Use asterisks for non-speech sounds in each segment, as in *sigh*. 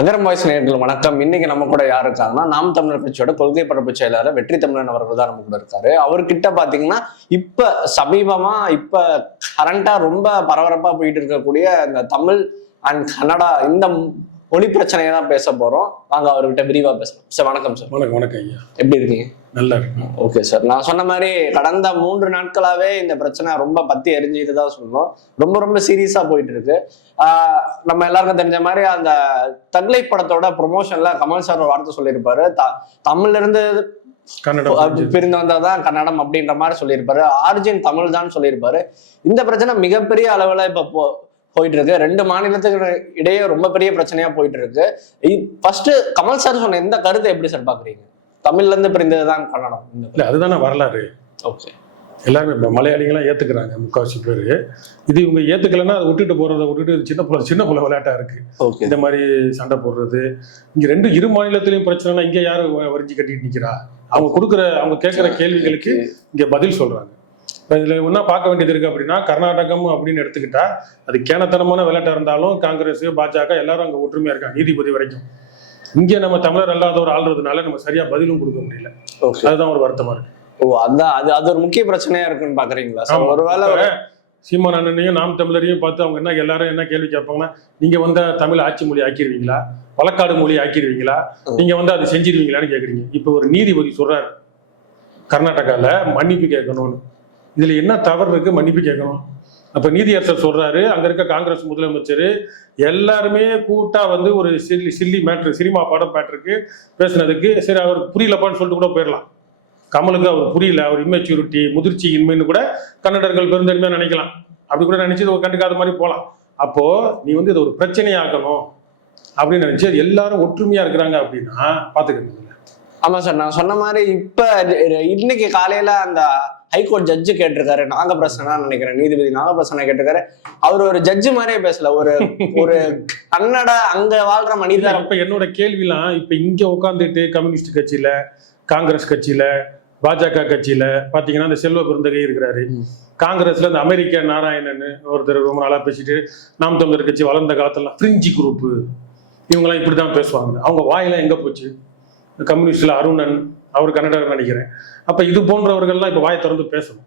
அகரம் voice நேர்கள் வணக்கம். இன்னைக்கு நம்ம கூட யார் இருக்காங்கன்னா நாம் தமிழர் கட்சியோட கொள்கை பரப்பு செயலாளர் வெற்றி தமிழன் அவர்கள் தான் நம்ம கூட இருக்காரு. அவர்கிட்ட பாத்தீங்கன்னா இப்ப சமீபமா இப்ப கரண்டா ரொம்ப பரபரப்பா போயிட்டு இருக்கக்கூடிய இந்த தமிழ் அண்ட் கன்னடா இந்த மொழி பிரச்சனையை தான் பேச போறோம். வாங்க அவர்கிட்ட விரிவா பேசலாம் சார் வணக்கம் சார். வணக்கம் வணக்கம் ஐயா. எப்படி இருக்கீங்க? நல்லா இருக்கு ஓகே சார். நான் சொன்ன மாதிரி கடந்த மூன்று நாட்களாவே இந்த பிரச்சனை ரொம்ப பத்தி எரிஞ்சுட்டு தான் சொல்லணும் ரொம்ப ரொம்ப சீரியஸா போயிட்டு இருக்கு நம்ம எல்லாருக்கும் தெரிஞ்ச மாதிரி அந்த தக்லை படத்தோட ப்ரொமோஷன்ல கமல் சார் ஒரு வார்த்தை சொல்லியிருப்பாரு. த தமிழ்ல இருந்து கன்னடம் புரிஞ்சுது. பிரிந்து வந்ததுதான் கன்னடம் அப்படின்ற மாதிரி சொல்லியிருப்பாரு. ஆரிஜின் தமிழ் தான் சொல்லியிருப்பாரு. இந்த பிரச்சனை மிகப்பெரிய அளவுல இப்ப போயிட்டு இருக்கு ரெண்டு மாநிலத்துக்கு இடையே ரொம்ப பெரிய பிரச்சனையா போயிட்டு இருக்கு ஃபர்ஸ்ட் கமல் சார் சொன்ன இந்த கருத்தை எப்படி சார் பாக்குறீங்க? தமிழ்ல இருந்து பிரிந்ததுதான் கன்னடம் இல்ல அதுதானே வரலாறு. ஓகே எல்லாருமே மலையாளிகளாம் ஏத்துக்கிறாங்க முக்காவாசி பேர். இது இவங்க ஏத்துக்கலைன்னா அதை விட்டுட்டு போறதை விட்டுட்டு சின்ன புள்ள சின்ன புள்ள விளையாட்டா இருக்கு. ஓகே இந்த மாதிரி சண்டை போடுறது. இங்க ரெண்டு இரு மாநிலத்திலயும் பிரச்சனைனா இங்க யாரு வரிஞ்சு கட்டிட்டு நிக்கிறா? அவங்க கொடுக்குற அவங்க கேட்கிற கேள்விகளுக்கு இங்க பதில் சொல்றாங்க. இப்ப இதுல ஒன்னா பார்க்க வேண்டியது இருக்கு அப்படின்னா கர்நாடகம் அப்படின்னு எடுத்துக்கிட்டா அது கேனத்தனமான விளையாட்டா இருந்தாலும் காங்கிரஸ் பாஜக எல்லாரும் அங்க ஒற்றுமையா இருக்காங்க நீதிபதி வரைக்கும். இங்க நம்ம தமிழர் அல்லாதவர் ஆள்றதுனால நம்ம சரியா பதிலும் கொடுக்க முடியல. அதுதான் ஒரு வருத்தமா இருக்கு. ஓ அதான் அது அது ஒரு முக்கிய பிரச்சனையா இருக்குன்னு பாக்குறீங்களா. ஒருவேளை சீமான் அண்ணனையும் நாம் தமிழரையும் பார்த்து அவங்க என்ன எல்லாரும் என்ன கேள்வி கேட்பாங்கன்னா நீங்க வந்து தமிழ் ஆட்சி மொழி ஆக்கிடுவீங்களா வழக்காடு மொழி ஆக்கிடுவீங்களா. நீங்க வந்து அதை செஞ்சிருவீங்களான்னு கேக்குறீங்க. இப்போ ஒரு நீதிபதி சொல்றாரு கர்நாடகால மன்னிப்பு கேட்கணும்னு. இதில் என்ன தவறு இருக்கு? மன்னிப்பு கேட்கணும். அப்போ நீதியரசர் சொல்கிறாரு அங்கே இருக்க காங்கிரஸ் முதலமைச்சர் எல்லாருமே கூட்டாக வந்து ஒரு சில்லி சில்லி மேட்ரு சினிமா படம் மேட்ருக்கு பேசுனதுக்கு சரி அவர் புரியலப்பான்னு சொல்லிட்டு கூட போயிடலாம். கமலுக்கு அவர் புரியல அவர் இம்மெச்சூரிட்டி முதிர்ச்சி இன்மைன்னு கூட கன்னடர்கள் பெருந்தன்மையாக நினைக்கலாம். அப்படி கூட நினச்சி இதை ஒரு கண்டுக்காத மாதிரி போகலாம் அப்போது நீ வந்து இதை ஒரு பிரச்சனையாக்கணும் அப்படின்னு நினச்சி அது எல்லாரும் ஒற்றுமையாக இருக்கிறாங்க அப்படின்னா பார்த்துக்கணும் ஆமாம் சார் நான் சொன்ன மாதிரி இப்போ இன்னைக்கு காலையில் அந்த ஹைகோர்ட் ஜட்ஜு கேட்டிருக்காரு நாகப்பிரசனா நினைக்கிறேன். நீதிபதி நாகப்பிரசனா கேட்டிருக்காரு. அவர் ஒரு ஜட்ஜு மாதிரியே பேசல. ஒரு ஒரு கன்னட அங்க வாழ்ற மனிதர். இப்ப என்னோட கேள்விலாம் இப்ப இங்க உட்காந்துட்டு கம்யூனிஸ்ட் கட்சியில காங்கிரஸ் கட்சியில பாஜக கட்சியில பாத்தீங்கன்னா இந்த செல்வ பெருந்தகை இருக்கிறாரு. காங்கிரஸ்ல இந்த அமெரிக்க நாராயணன் ஒருத்தர் ரொம்ப நாளா பேசிட்டு நாம் தமிழர் கட்சி வளர்ந்த காலத்துல பிரிஞ்சி குரூப் இவங்கெல்லாம் இப்படிதான் பேசுவாங்க. அவங்க வாயெல்லாம் எங்க போச்சு? கம்யூனிஸ்ட்ல அருணன் அவர் கன்னடர் நினைக்கிறேன். அப்ப இது போன்றவர்கள்லாம் இப்ப வாயை திறந்து பேசணும்.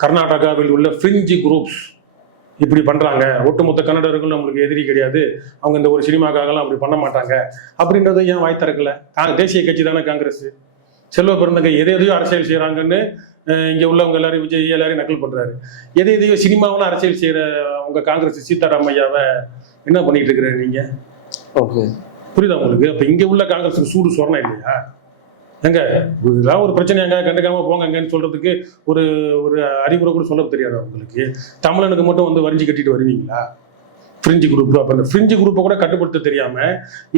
கர்நாடகாவில் உள்ள ஃப்ரிஞ்சி குரூப்ஸ் இப்படி பண்றாங்க. ஒட்டுமொத்த கன்னடர்கள் நம்மளுக்கு எதிரி கிடையாது. அவங்க இந்த ஒரு சினிமாக்காகலாம் அப்படி பண்ண மாட்டாங்க. அப்படின்றத ஏன் வாய் திறக்கல? தேசிய கட்சி தானே காங்கிரஸ். செல்வ பெருந்தகை எதை எதையோ அரசியல் செய்யறாங்கன்னு அஹ், இங்க உள்ளவங்க எல்லாரும் விஜய் எல்லாரையும் நக்கல் பண்றாரு. எதை எதையோ சினிமாவில் அரசியல் செய்யற உங்க காங்கிரஸ் சீதாராம் ஐயாவை என்ன பண்ணிட்டு இருக்கிறாரு நீங்க? ஓகே. புரியுதா உங்களுக்கு? அப்ப இங்க உள்ள காங்கிரஸுக்கு சூடு சொரணம் இல்லையா? எங்க? இதெல்லாம் ஒரு பிரச்சனை. எங்க? கண்டுக்காம போங்கங்கன்னு சொல்றதுக்கு ஒரு ஒரு அறிவுரை கூட சொல்ல தெரியாது உங்களுக்கு தமிழனுக்கு மட்டும் வந்து வரிஞ்சு கட்டிட்டு வருவீங்களா? ஃப்ரிஞ்சு குரூப் அப்ப அந்த ஃப்ரிஞ்சு குரூப்பை கூட கட்டுப்படுத்த தெரியாம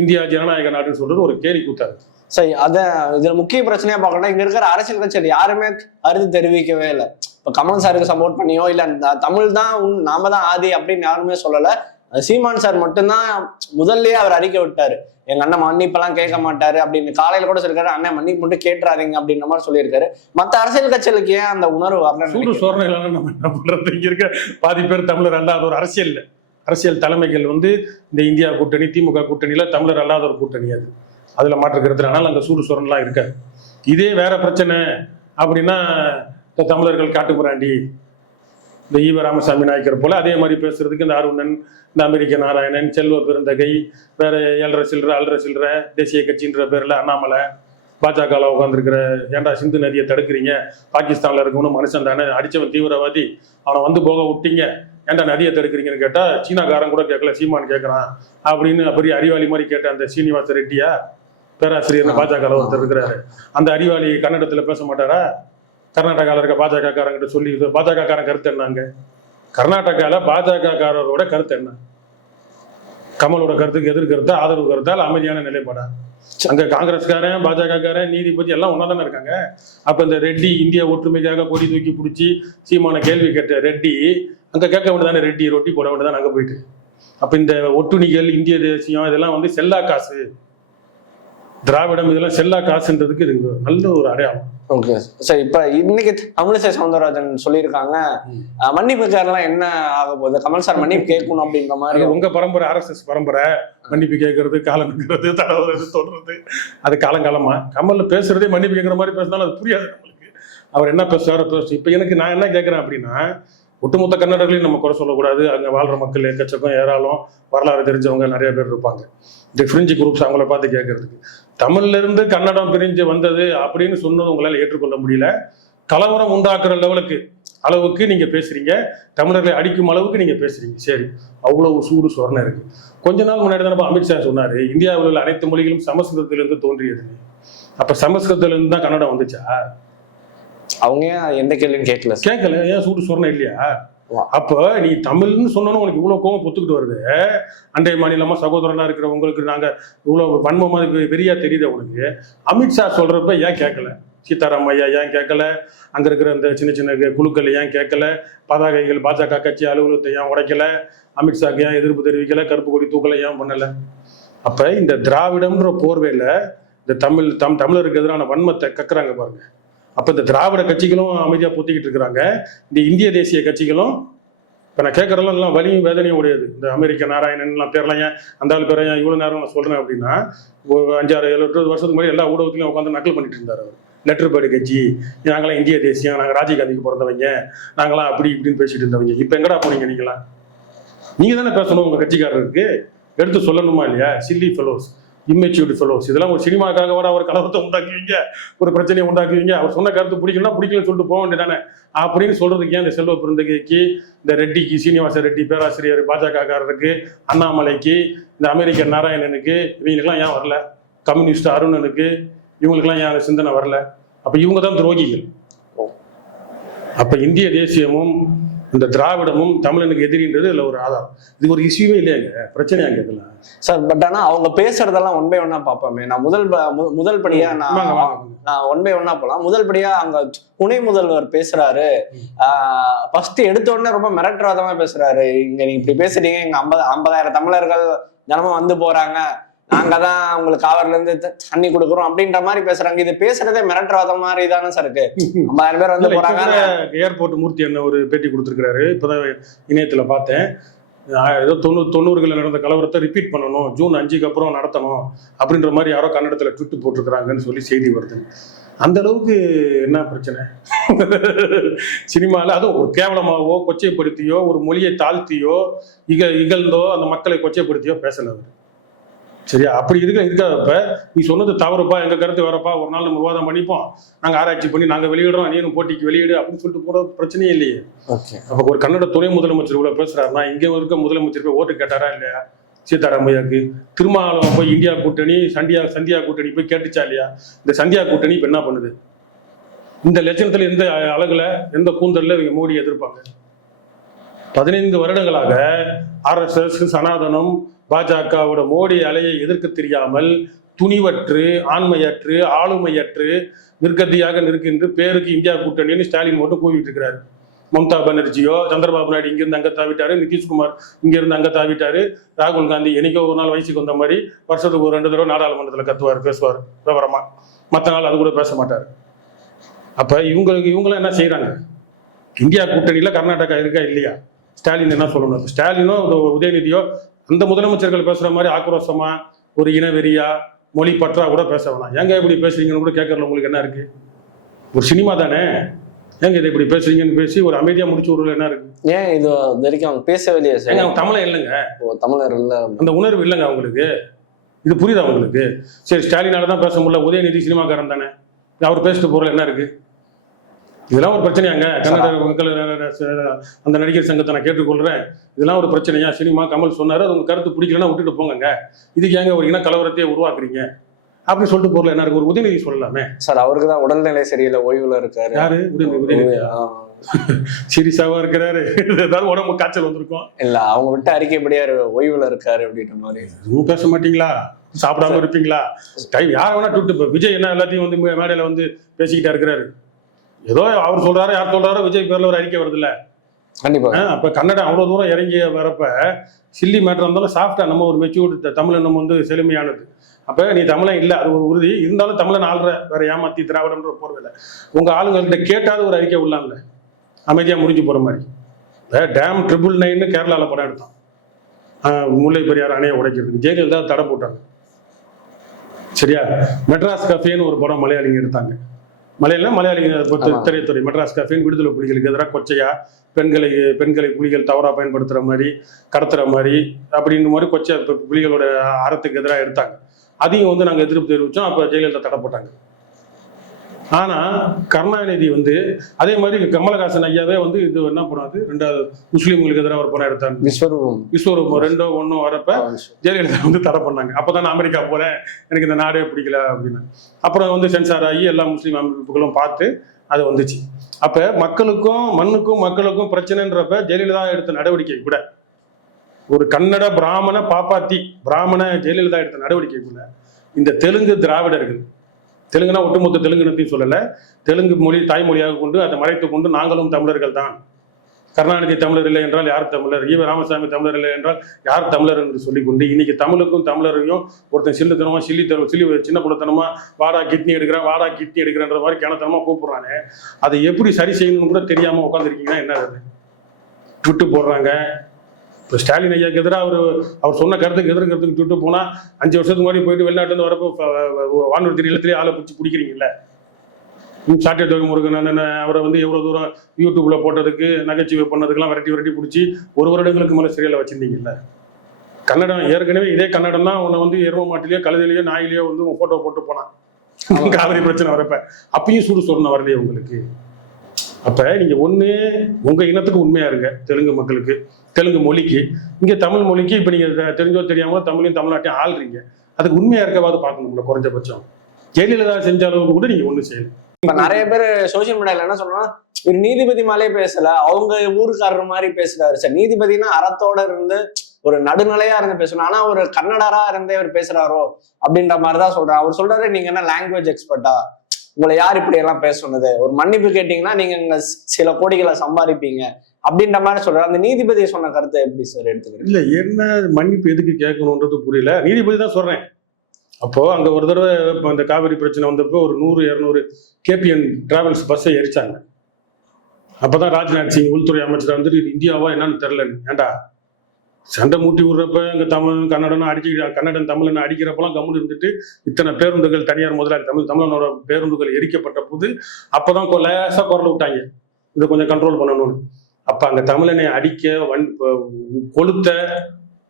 இந்தியா ஜனநாயக நாடுன்னு சொல்றது ஒரு கேலி கூத்தாரு சரி அதான் இதுல முக்கிய பிரச்சனையா பார்க்கணும் இங்க இருக்கிற அரசியல் கட்சிகள் யாருமே கருத்து தெரிவிக்கவே இல்லை. இப்ப கமல் சாருக்கு சப்போர்ட் பண்ணியோ இல்ல தமிழ் தான் நாம தான் ஆதி அப்படின்னு யாருமே சொல்லல. சீமான் சார் மட்டும்தான் முதல்லயே அவர் அறிக்கை விட்டாரு. எங்க அண்ணன் மன்னிப்பெல்லாம் கேட்க மாட்டாரு அப்படின்னு. காலையில கூட சொல்லிருக்காரு அண்ணன் மன்னிப்பு மட்டும் கேட்டுறாதீங்க அப்படின்ற மாதிரி சொல்லியிருக்காரு. மத்த அரசியல் கட்சிகளுக்கு ஏன் அந்த உணர்வு வரலன்னு சூடு? சோரணை நம்ம என்ன பண்றது? இங்க இருக்க பாதி பேர் தமிழர் அல்லாத ஒரு அரசியல் அரசியல் தலைமைகள் வந்து இந்த இந்தியா கூட்டணி திமுக கூட்டணியில தமிழர் அல்லாத ஒரு கூட்டணி அது. அதுல மாற்றுக்கிறது ஆனால் அங்க சூடு சோரன்லாம் இருக்காது. இதே வேற பிரச்சனை அப்படின்னா இந்த தமிழர்கள் காட்டுமிராண்டி இந்த ஈவ ராமசாமி நாயக்கர் போல அதே மாதிரி பேசுறதுக்கு இந்த அருணன் இந்த அமெரிக்க நாராயணன் செல்வ பெருந்தகை வேற ஏழரை சில்லற அல்ற சில்லற தேசிய கட்சின்ற பேர்ல அண்ணாமலை பாஜகவில் உட்காந்துருக்கிற ஏன்டா சிந்து நதியை தடுக்கிறீங்க? பாகிஸ்தான்ல இருக்கவனும் மனுஷன் தானே அடிச்சவன் தீவிரவாதி. அவனை வந்து போக விட்டீங்க. ஏன்டா நதியை தடுக்கிறீங்கன்னு கேட்டா சீனாக்காரன் கூட கேட்கல சீமான் கேட்கறான் அப்படின்னு பெரிய அறிவாளி மாதிரி கேட்ட அந்த சீனிவாச ரெட்டியா பேராசிரியர் பாஜக ஒருத்தர் இருக்கிறாரு. அந்த அறிவாளி கன்னடத்துல பேச மாட்டாரா? கர்நாடகாவில் இருக்க பாஜக காரங்கிட்ட சொல்லி பாஜக காரன் கருத்து என்னங்க? கர்நாடகால பாஜக காரரோட கருத்து என்ன? கமலோட கருத்துக்கு எதிர் கருத்தா ஆதரவு கருத்தா இல்ல அமைதியான நிலைப்பாடா? அங்க காங்கிரஸ்காரன் பாஜக காரன் நீதிபதி எல்லாம் ஒன்னா தானே இருக்காங்க? அப்ப இந்த ரெட்டி இந்திய ஒற்றுமைக்காக கொடி தூக்கி பிடிச்சி சீமான கேள்வி கேட்ட ரெட்டி அங்க கேட்க வேண்டியதானே ரெட்டி ரொட்டி போட வேண்டியதானே அங்க போயிட்டு? அப்ப இந்த ஒட்டுணிகள் இந்திய தேசியம் இதெல்லாம் வந்து செல்லா காசு. திராவிடம் இதெல்லாம் செல்லா காசுன்றதுக்கு இது நல்ல ஒரு அடையாளம். ஓகே சரி இப்ப இன்னைக்கு தமிழிசை சவுந்தரராஜன் சொல்லியிருக்காங்க. மன்னிப்பு கேரளா என்ன ஆக போகுது? கமல் சார் மன்னிப்பு *laughs* கேட்கணும் அப்படின்ற மாதிரி உங்க பரம்பரை ஆர்எஸ்எஸ் பரம்பரை. மன்னிப்பு கேட்கறது காலம் நிற்கிறது தடவுறது தொடர்றது அது காலங்காலமா? கமல்ல பேசுறதே மன்னிப்பு கேட்குற மாதிரி பேசினாலும் அது புரியாது நம்மளுக்கு. அவர் என்ன பேசுறாரோ பேசு. இப்போ எனக்கு நான் என்ன கேட்குறேன் அப்படின்னா ஒட்டுமொத்த கன்னடர்களையும் நம்ம குறை சொல்லக்கூடாது. அங்கே வாழ்ற மக்கள் எக்கச்சக்கம் ஏராளம் வரலாறு தெரிஞ்சவங்க நிறைய பேர் இருப்பாங்க. இந்த ஃப்ரிஞ்சு குரூப்ஸ் அவங்கள பார்த்து கேட்கறதுக்கு. தமிழ்லேருந்து கன்னடம் பிரிஞ்சு வந்தது அப்படின்னு சொன்னது உங்களால் ஏற்றுக்கொள்ள முடியல. கலவரம் உண்டாக்குற லெவலுக்கு அளவுக்கு நீங்கள் பேசுகிறீங்க தமிழர்களை அடிக்கும் அளவுக்கு நீங்கள் பேசுகிறீங்க சரி அவ்வளவு சூடு சொரணை இருக்குது கொஞ்ச நாள் முன்னாடி தான் அமித்ஷா சொன்னார் இந்தியாவில் உள்ள அனைத்து மொழிகளும் சமஸ்கிருதத்திலிருந்து தோன்றியது. அப்போ சமஸ்கிருதத்திலேருந்து தான் கன்னடம் வந்துச்சா? அவங்க ஏன் எந்த கேள்வியும் கேட்கல கேட்கல. ஏன் சூடு சொரணை இல்லையா. அப்ப நீ தமிழ்னு சொன்னோன்னு உனக்கு இவ்வளவு கோவம் பொத்துக்கிட்டு வருது. அண்டை மாநிலமா சகோதரனா இருக்கிற உங்களுக்கு நாங்க இவ்வளவு வன்மமா வெறியா தெரியுது உனக்கு. அமித்ஷா சொல்றப்ப ஏன் கேட்கல? சீதாராம் ஐயா ஏன் கேட்கல? அங்க இருக்கிற இந்த சின்ன சின்ன குழுக்கள் ஏன் கேட்கல? பதாகைகள் பாஜக கட்சி அலுவலகத்தை ஏன் உடைக்கல? அமித்ஷாக்கு ஏன் எதிர்ப்பு தெரிவிக்கல? கருப்பு கொடி தூக்கல ஏன் பண்ணல? அப்ப இந்த திராவிடம்ன்ற போர்வையில இந்த தமிழ் தம் தமிழருக்கு எதிரான வன்மத்தை கக்குறாங்க பாருங்க. அப்போ இந்த திராவிட கட்சிகளும் அமைதியாக பொத்திக்கிட்டு இருக்கிறாங்க. இந்த இந்திய தேசிய கட்சிகளும் இப்போ நான் கேட்குறதுலாம் எல்லாம் வலியும் வேதனையும் உடையது. இந்த அமெரிக்க நாராயணன்லாம் பேர்லாம் ஏன் அந்த ஆள் பேர் ஏன் இவ்வளோ நேரம் நான் சொல்கிறேன் அப்படின்னா ஒரு அஞ்சாறு ஏழு எட்டு வருஷத்துக்கு முன்னாடி எல்லா ஊடகத்துலையும் உட்காந்து நக்கல் பண்ணிட்டு இருந்தார் அவர். லெட்டர் பேடு கட்சி நாங்களாம் இந்திய தேசியம் நாங்கள் ராஜீவ்காந்திக்கு பிறந்தவங்க நாங்களாம் அப்படி இப்படின்னு பேசிட்டு இருந்தவங்க. இப்போ எங்கடா போனீங்க நீங்களாம் நீங்கள் தானே பேசணும் உங்கள் கட்சிக்காரருக்கு. எடுத்து சொல்லணுமா இல்லையா? சில்லி ஃபெலோஸ் இம்மெச்சூர்டு சொல்லுவோம். இதெல்லாம் ஒரு சினிமாக்காக வர ஒரு கலவரத்தை உண்டாக்குவீங்க. ஒரு பிரச்சனையை உண்டாக்குவீங்க. அவர் சொன்ன கருத்து பிடிக்கலன்னா பிடிக்கலன்னு சொல்லிட்டு போக வேண்டியதானே அப்படின்னு சொல்றதுக்கு ஏன் இந்த செல்வ பிறந்தகைக்கு இந்த ரெட்டிக்கு சீனிவாச ரெட்டி பேராசிரியர் பாஜகக்காரருக்கு அண்ணாமலைக்கு இந்த அமெரிக்க நாராயணனுக்கு இவங்களுக்கெல்லாம் ஏன் வரல? கம்யூனிஸ்ட் அருணனுக்கு இவங்களுக்கெல்லாம் ஏன் அந்த சிந்தனை வரல? அப்போ இவங்க தான் துரோகிகள். அப்போ இந்திய தேசியமும் இந்த திராவிடமும் தமிழனுக்கு எதிரின்றது இதுல ஒரு ஆதாரம். இது ஒரு இஷ்யூவே இல்லையாங்க பிரச்சனையாங்க இதெல்லாம்? சார் பட் ஆனா அவங்க பேசுறதெல்லாம் ஒன் பை ஒன்னா பார்ப்போமே. நான் முதல் முதல் படியா நான். நான் ஒன் பை ஒன்னா போலாம். முதல் படியா அங்க துணை முதல்வர் பேசுறாரு. ஃபர்ஸ்ட் எடுத்த உடனே ரொம்ப மிரட்டுறதமா பேசுறாரு. இங்க நீங்க இப்படி பேசுறீங்க இங்க ஐம்பது ஐம்பதாயிரம் தமிழர்கள் தினமும் வந்து போறாங்க. நாங்க தான் உங்களுக்கு காவர்ல இருந்து தண்ணி கொடுக்குறோம் அப்படின்ற மாதிரி பேசுறாங்க. இது பேசுறதே மிரட்டுறத மாதிரி தானே சார் இருக்கு. ஐம்பதாயிரம் பேர் வந்து போறாங்க. ஏர்போர்ட் மூர்த்தி என்ன ஒரு பேட்டி கொடுத்துருக்காரு இப்போதான் இணையத்துல பார்த்தேன். ஏதோ தொண்ணூறு தொண்ணூறுகளில் நடந்த கலவரத்தை ரிப்பீட் பண்ணணும். ஜூன் அஞ்சுக்கு அப்புறம் நடத்தணும் அப்படின்ற மாதிரி யாரோ கன்னடத்தில் ட்விட் போட்டிருக்கிறாங்கன்னு சொல்லி செய்தி வருது. அந்த அளவுக்கு என்ன பிரச்சனை? சினிமாவில் அதுவும் ஒரு கேவலமாவோ கொச்சைப்படுத்தியோ ஒரு மொழியை தாழ்த்தியோ இக இகழ்ந்தோ அந்த மக்களை கொச்சைப்படுத்தியோ பேசல அவர். சரியா? அப்படி இருக்க இருக்காதப்ப நீ சொன்னது தவறுப்பா எங்க கருத்து வரப்பா ஒரு நாள் நம்ம விவாதம் பண்ணிப்போம். நாங்க ஆராய்ச்சி பண்ணி நாங்க வெளியிடுறோம் நீனும் போட்டிக்கு வெளியிடு அப்படின்னு சொல்லிட்டு போற பிரச்சனையே இல்லையே. ஓகே. அப்ப ஒரு கன்னட துணை முதலமைச்சர் இவ்வளவு பேசுறாருன்னா இங்க இருக்க முதலமைச்சர் போய் ஓட்டு கேட்டாரா இல்லையா? சீதாராமையாக்கு. திருமாவளவன் போய் இந்தியா கூட்டணி சந்தியா சந்தியா கூட்டணி போய் கேட்டுச்சா இல்லையா? இந்த சந்தியா கூட்டணி இப்ப என்ன பண்ணுது? இந்த லட்சணத்துல எந்த அழகுல எந்த கூந்தல்ல இவங்க மோடி எதிர்ப்பாங்க? பதினைந்து வருடங்களாக ஆர்எஸ்எஸ் சனாதனம் பாஜகவோட மோடி அலையை எதிர்க்க தெரியாமல் துணிவற்று ஆண்மையற்று ஆளுமையற்று நிற்கத்தியாக நிற்கின்ற பேருக்கு இந்தியா கூட்டணின்னு ஸ்டாலின் மட்டும் கூவிட்டு இருக்கிறாரு. மம்தா பானர்ஜியோ சந்திரபாபு நாயுடு இங்கிருந்து அங்க தாவிட்டாரு நிதிஷ்குமார் இங்கிருந்து அங்க தாவிட்டாரு ராகுல் காந்தி என்னைக்கோ ஒரு நாள் வயசுக்கு வந்த மாதிரி வருஷத்துக்கு ஒரு ரெண்டு தடவை நாடாளுமன்றத்தில் கத்துவார் பேசுவார் விவரமா. மற்ற நாள் அது கூட பேச மாட்டார். அப்ப இவங்களுக்கு இவங்களாம் என்ன செய்கிறாங்க இந்தியா கூட்டணியில கர்நாடகா இருக்கா இல்லையா? ஸ்டாலின் என்ன சொல்லணும்? ஸ்டாலினோ உதயநிதியோ அந்த முதலமைச்சர்கள் பேசுற மாதிரி ஆக்ரோஷமா ஒரு இனவெறியா மொழி பற்றா கூட பேச வேணாம். ஏங்க இப்படி பேசுறீங்கன்னு கூட கேட்கறதுல உங்களுக்கு என்ன இருக்கு? ஒரு சினிமா தானே? ஏங்க இதை இப்படி பேசுறீங்கன்னு பேசி ஒரு அமைதியா முடிச்சு விடுறதுல என்ன இருக்கு? ஏன் இது இது வரைக்கும் அவங்க பேசவே இல்லையா ஏங்க சார் அவங்க தமிழன் இல்லைங்க. ஓ, தமிழர் இல்ல. அந்த உணர்வு இல்லைங்க அவங்களுக்கு. இது புரியுதா அவங்களுக்கு சரி ஸ்டாலினால தான் பேச முடியல உதயநிதி சினிமாக்காரன் தானே. அவர் பேசிட்டு போறதுல என்ன இருக்கு? இதெல்லாம் ஒரு பிரச்சனையாங்க. கன்னட மக்கள் அந்த நடிகர் சங்கத்தை நான் கேட்டுக்கொள்றேன். இதெல்லாம் ஒரு பிரச்சனையா? சினிமா கமல் சொன்னாரு அது உங்க கருத்து பிடிக்கலன்னா விட்டுட்டு போங்கங்க. இதுக்கு ஏங்க ஒரு இன கலவரத்தையே உருவாக்குறீங்க? அப்படின்னு சொல்லிட்டு போறல என்ன ஒரு உதயநிதி சொல்லலாமே. சார் அவருக்கு தான் உடல்நிலை சரியில்லை ஓய்வுல இருக்காரு. யாரு? உதயநிதி. சீரியஸாவா இருக்கிறாரு. ஏதாவது உடம்பு காய்ச்சல் வந்திருக்கும். இல்ல அவங்க விட்டு அறிக்கைப்படியா ஓய்வுல இருக்காரு அப்படின்ற மாதிரி. எதுவும் பேச மாட்டீங்களா? சாப்பிடாம இருப்பீங்களா? டைம் யார் வேணா இப்போ விஜய் என்ன எல்லாத்தையும் வந்து மேடையில வந்து பேசிக்கிட்டா இருக்கிறாரு. ஏதோ அவர் சொல்றாரு யார் சொல்றாரோ விஜய் பேர்ல ஒரு அறிக்கை வருதுல்ல. கண்டிப்பா. ஆஹ் அப்ப கன்னடம் அவ்வளவு தூரம் இறங்கி வரப்ப சில்லி மேட்டர் இருந்தாலும் சாஃப்டா நம்ம ஒரு மெச்சூர்டு தமிழ் நம்ம வந்து செழுமையானது. அப்ப நீ தமிழன் இல்ல அது ஒரு உறுதி. இருந்தாலும் தமிழன் ஆள்ற வேற ஏமாத்தி திராவிடம்ன்ற போறதில்ல உங்க ஆளுங்கள்ட்ட கேட்டாவது ஒரு அறிக்கை விடலாம்ல அமைதியா முடிஞ்சு போற மாதிரி. டேம் ட்ரிபிள் நைன்னு கேரளால படம் எடுத்தான். முல்லை பெரியார் அணையை உடைக்கிறதுக்கு. ஜெயலலிதா தடை போட்டாங்க. சரியா? மெட்ராஸ் கஃபேன்னு ஒரு படம் மலையாளிங்க எடுத்தாங்க. பொறுத்த ஆமா. திரைத்துறை மெட்ராஸ் கஃபேன் விடுதலை புலிகளுக்கு எதிராக கொச்சையா பெண்களை பெண்களை புலிகள் தவறாக பயன்படுத்துகிற மாதிரி கடத்துற மாதிரி அப்படின்ற மாதிரி கொச்சை புலிகளோட அறத்துக்கு எதிராக எடுத்தாங்க. அதையும் வந்து நாங்கள் எதிர்ப்பு தெரிவித்தோம் அப்போ ஜெயலலிதா தடை போட்டாங்க. ஆனால் கருணாநிதி வந்து அதே மாதிரி கமலஹாசன் ஐயாவே வந்து இது என்ன பண்ணாது ரெண்டாவது முஸ்லீம்களுக்கு எதிராக ஒரு படம் எடுத்தாங்க விஸ்வரூபம். விஸ்வரூபம் ரெண்டோ ஒன்றோ வரப்ப ஜெயலலிதா வந்து தடை பண்ணாங்க. அப்போ தான் அமெரிக்கா போகிறேன் எனக்கு இந்த நாடே பிடிக்கல அப்படின்னு. அப்புறம் வந்து சென்சார் ஆகி எல்லா முஸ்லீம் அமைப்புகளும் பார்த்து அது வந்துச்சு. அப்போ மக்களுக்கும் மண்ணுக்கும் மக்களுக்கும் பிரச்சனைன்றப்ப ஜெயலலிதா எடுத்த நடவடிக்கை கூட ஒரு கன்னட பிராமண பாப்பாத்தி பிராமண ஜெயலலிதா எடுத்த நடவடிக்கை கூட இந்த தெலுங்கு திராவிடர்கள் தெலுங்குனா ஒட்டுமொத்த தெலுங்குனத்தையும் சொல்லலை. தெலுங்கு மொழி தாய்மொழியாக கொண்டு அதை மறைத்து கொண்டு நாங்களும் தமிழர்கள் தான். கருணாநிதி தமிழர் இல்லை என்றால் யார் தமிழர்? ஈவ ராமசாமி தமிழர் இல்லை என்றால் யார் தமிழர் என்று சொல்லிக்கொண்டு இன்னைக்கு தமிழுக்கும் தமிழரையும் ஒருத்தன் சில்லுத்தனமா சில்லி தரும் சில்லி சின்ன புள்ளத்தனமா வாடா கிட்னி எடுக்கிறேன் வாடா கிட்னி எடுக்கிறேன்ற மாதிரி கிணத்தனமா கூப்பிடுறானே. அதை எப்படி சரி செய்யணும்னு கூட தெரியாம உட்காந்துருக்கீங்கன்னா என்ன விட்டு போடுறாங்க. இப்போ ஸ்டாலின் ஐயாக்கு எதிராக அவர் அவர் சொன்ன கருத்துக்கு எதிர் கருத்துக்கு ட்விட்டு போனா அஞ்சு வருஷத்துக்கு முன்னாடி போயிட்டு வெளிநாட்டுல வரப்போ ஃப- வானூர்தி நிலத்திலே ஆளை பிடிச்சி பிடிக்கிறீங்கல்ல? சாட்டை தொகை முருகன் அவரை வந்து எவ்வளோ தூரம் யூடியூப்ல போட்டதுக்கு நகைச்சுவை பண்ணதுக்கெல்லாம் விரட்டி விரட்டி பிடிச்சி ஒரு வருடங்களுக்கு மேலே சிறையில் வச்சிருந்தீங்கல்ல? கன்னடம் ஏற்கனவே இதே கன்னடம் தான் உன்னை வந்து எரும மாட்டிலேயோ கழுதிலேயோ நாயிலையோ வந்து உன் ஃபோட்டோ போட்டு போனான். காவிரி பிரச்சனை வரப்ப. அப்பயும் சூடு சொன்ன வரலையே உங்களுக்கு? அப்ப நீங்க ஒண்ணு உங்க இனத்துக்கு உண்மையா இருங்க தெலுங்கு மக்களுக்கு. தெலுங்கு மொழிக்கு இங்கே தமிழ் மொழிக்கு இப்போ நீங்கள் தெரிஞ்சோ தெரியாமல் தமிழையும் தமிழ்நாட்டையும் ஆள்றீங்க. அதுக்கு உண்மையாக இருக்கவாது பார்க்கணும்ல குறைஞ்சபட்சம். ஜெயலலிதா செஞ்ச அளவுக்கு கூட நீங்க ஒண்ணு செய்யல. இப்ப நிறைய பேர் சோசியல் மீடியால என்ன சொல்றோம்னா ஒரு நீதிபதி மேலே பேசல அவங்க ஊருக்காரர் மாதிரி பேசுறாரு. சார் நீதிபதினா அறத்தோட இருந்து ஒரு நடுநிலையா இருந்து பேசணும். ஆனா ஒரு கன்னடரா இருந்தே அவர் பேசுறாரோ அப்படின்ற மாதிரிதான் சொல்றாரு. அவர் சொல்றாரு நீங்க என்ன லாங்குவேஜ் எக்ஸ்பர்ட்டா உங்களை யார் இப்படி எல்லாம் பேச சொன்னது ஒரு மன்னிப்பு கேட்டீங்கன்னா நீங்க இங்க சில கோடிகளை சம்பாதிப்பீங்க. அப்படின்ற மாதிரி சொல்றாரு. அந்த நீதிபதி சொன்ன கருத்தை எப்படி சார் எடுத்துக்கிறீங்க? இல்ல என்ன மன்னிப்பு எதுக்கு கேட்கணுன்றது புரியல. நீதிபதி தான் சொல்றேன். அப்போ அங்க ஒரு தடவை இப்போ அந்த காவிரி பிரச்சனை வந்தப்போ ஒரு நூறு இரநூறு கேபிஎன் டிராவல்ஸ் பஸ்ஸை எரிச்சாங்க. அப்பதான் ராஜ்நாத் சிங் உள்துறை அமைச்சர் வந்துட்டு இது இந்தியாவா என்னன்னு தெரியல ஏன்டா சண்டை மூட்டி விடுறப்ப இங்க தமிழ் கன்னடம் அடிச்சு கன்னடன் தமிழன் அடிக்கிறப்பெல்லாம் கம்முன்னு இருந்துட்டு இத்தனை பேருந்துகள் தனியார் முதலாளி தமிழ் தமிழனோட பேருந்துகள் எரிக்கப்பட்ட போது அப்பதான் லேசா குரல் விட்டாங்க. இதை கொஞ்சம் கண்ட்ரோல் பண்ணணும்னு. அப்ப அங்க தமிழனை அடிக்க வன் கொளுத்த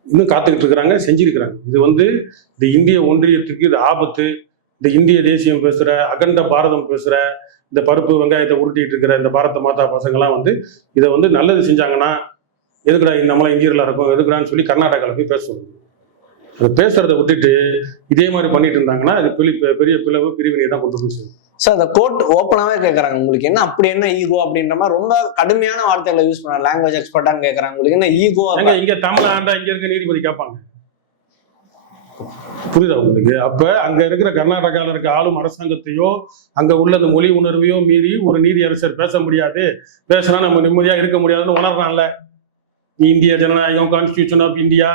இன்னும் காத்துக்கிட்டு இருக்கிறாங்க செஞ்சிருக்கிறாங்க. இது வந்து இந்த இந்திய ஒன்றியத்துக்கு இது ஆபத்து. இந்த இந்திய தேசியம் பேசுற அகண்ட பாரதம் பேசுற இந்த பருப்பு வெங்காயத்தை உருட்டிட்டு இருக்கிற இந்த பாரத மாதா பசங்கள்லாம் வந்து இதை வந்து நல்லது செஞ்சாங்கன்னா எதுக்குடா நம்மளாம் இந்தியர்களா இருக்கும் எதுக்குடான்னு சொல்லி கர்நாடகாவில் போய் பேச சொல்லுங்க. அது பேசுறதை விட்டுட்டு இதே மாதிரி பண்ணிட்டு இருந்தாங்கன்னா அது பெரிய பிளவு பிரிவினை தான் கொண்டு போய். சார் அந்த கோர்ட் ஓப்பனாவே கேக்குறாங்க. உங்களுக்கு என்ன அப்படி என்ன ஈகோ அப்படின்ற மாதிரி ரொம்ப கடுமையான வார்த்தைகளை யூஸ் பண்றாங்க. லாங்குவேஜ் எக்ஸ்பர்ட்டான்னு கேக்குறாங்க. உங்களுக்கு என்ன ஈகோ இங்க தமிழ் ஆண்டா இங்க இருக்க நீதிபதி கேட்பாங்க புரியுதா உங்களுக்கு? அப்ப அங்க இருக்கிற கர்நாடகால இருக்க ஆளும் அரசாங்கத்தையோ அங்க உள்ள அந்த மொழி உணர்வையோ மீறி ஒரு நீதியரசர் பேச முடியாது. பேசினா நம்ம நிம்மதியா இருக்க முடியாதுன்னு உணர்றான்ல. இந்திய ஜனநாயகம் கான்ஸ்டியூஷன் ஆஃப் இந்தியா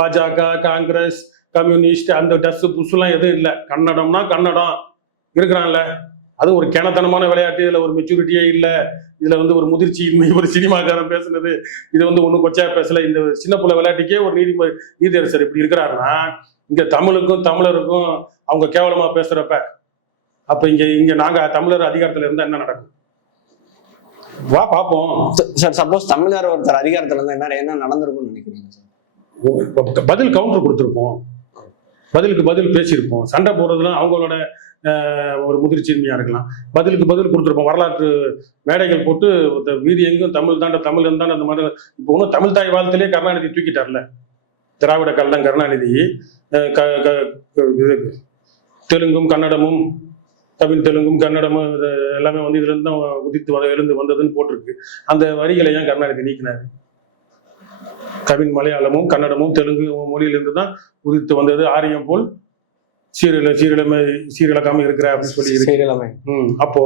பாஜக காங்கிரஸ் கம்யூனிஸ்ட் அந்த டஸ் புஸ்லாம் எதுவும் இல்லை. கன்னடம்னா கன்னடம். இருக்கிறான்ல. அது ஒரு கிணத்தனமான விளையாட்டு. இதில் ஒரு மெச்சூரிட்டியே இல்லை. இதில் வந்து ஒரு முதிர்ச்சி இன்மை ஒரு சினிமாக்காரன் பேசுனது. இது வந்து ஒன்றும் கொச்சா பேசலை. இந்த சின்ன பிள்ளை விளையாட்டுக்கே ஒரு நீதி நீதியரசர் இப்படி இருக்கிறாருன்னா இங்கே தமிழுக்கும் தமிழருக்கும் அவங்க கேவலமாக பேசுகிறப்ப அப்போ இங்கே இங்கே நாங்கள் தமிழர் அதிகாரத்தில் இருந்தால் என்ன நடக்கும்? வா பாப்போம். சார் சப்போஸ் தமிழர் ஒருத்தர் அதிகாரத்துல இருந்தா என்ன என்ன நடந்திருக்கும்னு நினைக்கிறீங்க சார்? பதில் கவுண்டர் கொடுத்துருப்போம். பதிலுக்கு பதில் பேசியிருப்போம். சண்டை போடுறதுலாம் அவங்களோட ஒரு முதிர்ச்சியின்மையா இருக்கலாம். பதிலுக்கு பதில் கொடுத்துருப்போம். வரலாற்று மேடைகள் போட்டு வீதி எங்கும் தமிழ் தாண்ட தமிழ் தாண்ட அந்த மாதிரி இப்போ ஒன்றும் தமிழ் தாய் வாழ்த்திலே கருணாநிதி தூக்கிட்டார்ல. திராவிட கள்ளம் கருணாநிதி. தெலுங்கும் கன்னடமும் தமிழ் தெலுங்கும் கன்னடமும் இது எல்லாமே வந்து இதுல இருந்து தான் உதித்து வந்த எழுந்து வந்ததுன்னு போட்டிருக்கு. அந்த வரிகளை ஏன் கருணாநிதி நீக்கினார்? தமிழ் மலையாளமும் கன்னடமும் தெலுங்கு மொழியிலிருந்து தான் உதித்து வந்தது. ஆரியம் போல் சீரழ சீரழமை சீரழக்காம இருக்கிற அப்படின்னு சொல்லி சீரியலமை. ம், அப்போ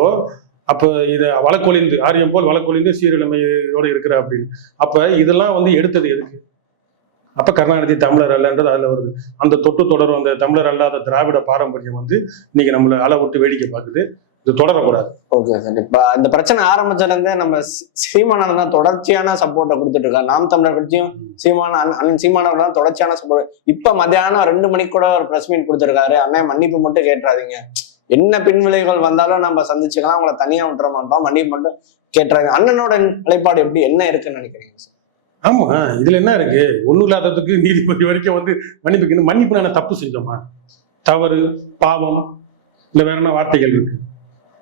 அப்போ இதை வழக்கொழிந்து ஆரியம் போல் வழக்கொழிந்து சீரழிமையோட இருக்கிற அப்படின்னு. அப்ப இதெல்லாம் வந்து எடுத்தது எதுக்கு? அப்ப கருணாநிதி தமிழர் அல்லன்றது அதுல ஒரு அந்த தொட்டு தொடரும் அந்த தமிழர் அல்லாத திராவிட பாரம்பரியம் வந்து இன்னைக்கு நம்மளை அள விட்டு வேடிக்கை பார்க்குது. இது தொடரக்கூடாது. ஓகே சார் இப்ப அந்த பிரச்சனை ஆரம்பிச்சதுல இருந்தே நம்ம சீ- சீமானன் தான் தொடர்ச்சியான சப்போர்ட்டை கொடுத்துட்டு இருக்காரு. நாம் தமிழர் கட்சியும் சீமான அண்ணன் சீமானவர் தான் தொடர்ச்சியான சப்போர்ட் இப்ப மத்தியானம் ரெண்டு மணிக்கு கூட ஒரு பிரஸ் மீட் கொடுத்துருக்காரு. அண்ணன் மன்னிப்பு மட்டும் கேட்டுறாதீங்க. என்ன பின்விளைவுகள் வந்தாலும் நம்ம சந்திச்சுக்கலாம். அவங்கள தனியா விட்டுற மாட்டோம். மன்னிப்பு மட்டும் கேட்டுறாங்க அண்ணனோட நிலைப்பாடு எப்படி? என்ன இருக்குன்னு நினைக்கிறீங்க சார் ஆமா. இதுல என்ன இருக்கு? ஒண்ணும் இல்லாததுக்கு நீதிபதி வரைக்கும் வந்து மன்னிப்பு மன்னிப்பு நான் தப்பு செஞ்சோமா தவறு பாவம் இல்ல வேற என்ன வார்த்தைகள் இருக்கு?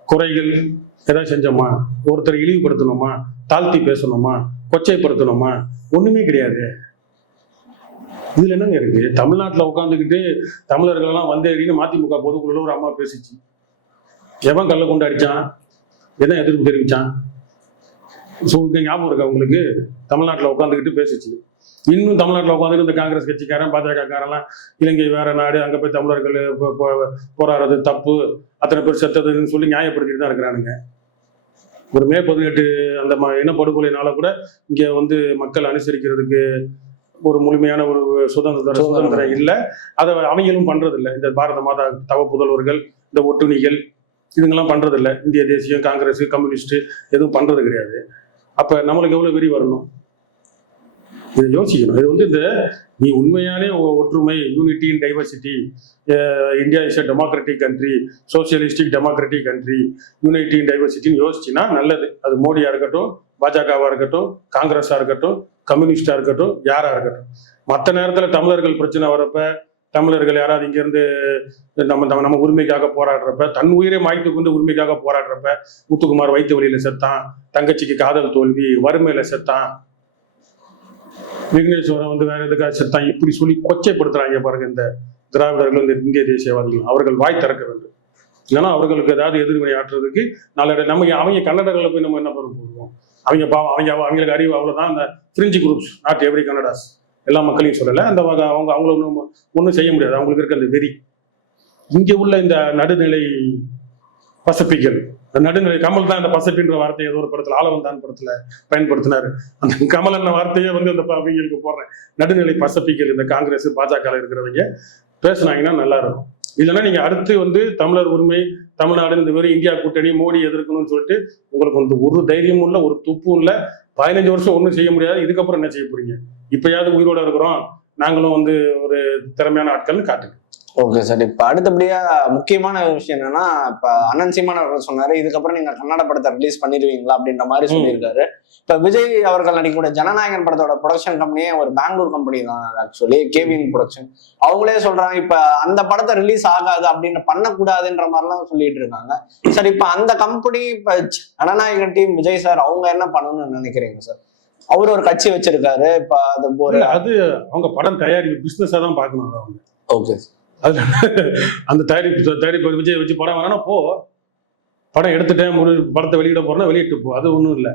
குறைகள் ஏதாவது செஞ்சோமா ஒருத்தரை இழிவுபடுத்தணுமா? தாழ்த்தி பேசணுமா? கொச்சைப்படுத்தணுமா? ஒண்ணுமே கிடையாது. இதுல என்னங்க இருக்கு? தமிழ்நாட்டுல உட்காந்துக்கிட்டு தமிழர்கள் எல்லாம் வந்தேறின்னு மதிமுக பொதுக்குழுல ஒரு அம்மா பேசிச்சு. எவன் கல்ல கொண்டு அடிச்சான்? என்ன எதிர்ப்பு தெரிவிச்சான்? ஸோ இங்க ஞாபகம் இருக்கா உங்களுக்கு? தமிழ்நாட்டில் உட்காந்துக்கிட்டு பேசிச்சு. இன்னும் தமிழ்நாட்டில் உட்காந்துட்டு இந்த காங்கிரஸ் கட்சிக்காரன் பாஜகக்காரெல்லாம் இலங்கை வேற நாடு அங்கே போய் தமிழர்கள் போராடுறது தப்பு அத்தனை பேர் செத்ததுன்னு சொல்லி நியாயப்படுத்திட்டு தான் இருக்கிறானுங்க. ஒரு மே பதினெட்டு அந்த ம- இனப்படுகொலைனால கூட இங்கே வந்து மக்கள் அனுசரிக்கிறதுக்கு ஒரு முழுமையான ஒரு சுதந்திர சுதந்திரம். இல்லை. அதை அவங்களும் பண்றது இல்லை இந்த பாரத மாதா தவ புதல்வர்கள் இந்த ஒட்டுணிகள் இதுங்கெல்லாம் பண்றது இல்லை இந்திய தேசியம் காங்கிரஸ் கம்யூனிஸ்ட் எதுவும் பண்றது கிடையாது. அப்போ நம்மளுக்கு எவ்வளோ வெறி வரணும்? இதை யோசிக்கணும். இது வந்து இந்த நீ உண்மையாலே ஒற்றுமை unity in diversity India is a democratic country socialistic democratic country unity in டைவர்சிட்டின்னு யோசிச்சுன்னா நல்லது. அது மோடியாக இருக்கட்டும் பாஜகவாக இருக்கட்டும் காங்கிரஸாக இருக்கட்டும் கம்யூனிஸ்டாக இருக்கட்டும் யாராக இருக்கட்டும். மற்ற நேரத்தில் தமிழர்கள் பிரச்சனை வரப்போ தமிழர்கள் யாராவது இங்கேருந்து நம்ம நம்ம நம்ம உரிமைக்காக போராடுறப்ப தன் உயிரை மாய்த்து கொண்டு உரிமைக்காக போராடுறப்ப முத்துக்குமார் வைத்த வழியில செத்தான் தங்கச்சிக்கு காதல் தோல்வி வறுமையில் செத்தான். விக்னேஸ்வரன் வந்து வேற எதுக்காக செத்தான்? இப்படி சொல்லி கொச்சைப்படுத்துறாங்க பாருங்க இந்த திராவிடர்கள் இந்த இந்திய தேசியவாதிகள். அவர்கள் வாய் திறக்க வேண்டும். இல்லைன்னா அவர்களுக்கு ஏதாவது எதிர்வினை ஆற்றுறதுக்கு நாளடை நம்ம அவங்க கன்னடர்களை போய் நம்ம என்ன பண்ண போடுவோம் அவங்க பாவம் அவங்க அவங்களுக்கு அறிவு அவ்வளோதான் அந்த fringe groups not every Kannadas எல்லா மக்களையும் சொல்லலை. அந்த வகை அவங்க அவங்கள ஒன்றும் ஒன்றும் செய்ய முடியாது. அவங்களுக்கு இருக்க அந்த வெறி. இங்கே உள்ள இந்த நடுநிலை பசப்பிகள். அந்த நடுநிலை கமல் தான் இந்த பசப்பின்ற வார்த்தையை ஏதோ ஒரு படத்தில் ஆளவந்தான் படத்தில் பயன்படுத்தினார். அந்த கமல் என்ற வார்த்தையே வந்து அந்த அவங்களுக்கு போடுறேன். நடுநிலை பசப்பிகள் இந்த காங்கிரஸ் பாஜக இருக்கிறவங்க பேசுனாங்கன்னா நல்லா இருக்கும். இல்லைன்னா நீங்க அடுத்து வந்து தமிழர் உரிமை தமிழ்நாடு இந்த வெறும் இந்தியா கூட்டணி மோடி எதிர்க்கணும்னு சொல்லிட்டு உங்களுக்கு வந்து ஒரு தைரியமும் இல்லை ஒரு துப்பும் இல்லை. பதினஞ்சு வருஷம் ஒன்றும் செய்ய முடியாது. இதுக்கப்புறம் என்ன செய்ய போறீங்க? இப்பயாவது உயிரோட இருக்கிறோம். நாங்களும் வந்து ஒரு திறமையான ஆட்கள்னு காட்டுங்க ஓகே சார். இப்ப அடுத்தபடியா முக்கியமான விஷயம் என்னன்னா இப்ப அண்ணன் சீமான் அவர்கள் சொன்னாரு இதுக்கப்புறம் நீங்க கன்னட படத்தை ரிலீஸ் பண்ணிடுவீங்களா? அப்படின்ற மாதிரி சொல்லியிருக்காரு. இப்ப விஜய் அவர்கள் நடிக்கக்கூடிய ஜனநாயகன் படத்தோட ப்ரொடக்ஷன் கம்பெனியே ஒரு பெங்களூர் கம்பெனி தான் ஆக்சுவலி கேவின் ப்ரொடக்ஷன் அவங்களே சொல்றாங்க இப்ப அந்த படத்தை ரிலீஸ் ஆகாது அப்படின்னு பண்ணக்கூடாதுன்ற மாதிரிலாம் சொல்லிட்டு இருக்காங்க. சார் இப்ப அந்த கம்பெனி இப்ப ஜனநாயகன் டீம் விஜய் சார் அவங்க என்ன பண்ணணும்னு நினைக்கிறீங்க சார்? அவர் ஒரு கட்சி வச்சிருக்காரு. இப்ப அது ஒரு அது அவங்க படம் தயாரிப்பு பிசினஸா தான் பார்க்கணும் அதை அவங்க. ஓகே அதுல அந்த தயாரிப்பு தயாரிப்பு விஜய் வச்சு படம் வேணா போ. படம் எடுத்துட்டேன் படத்தை வெளியிட போறேன்னா வெளியிட்டு போ. அது ஒன்றும் இல்லை.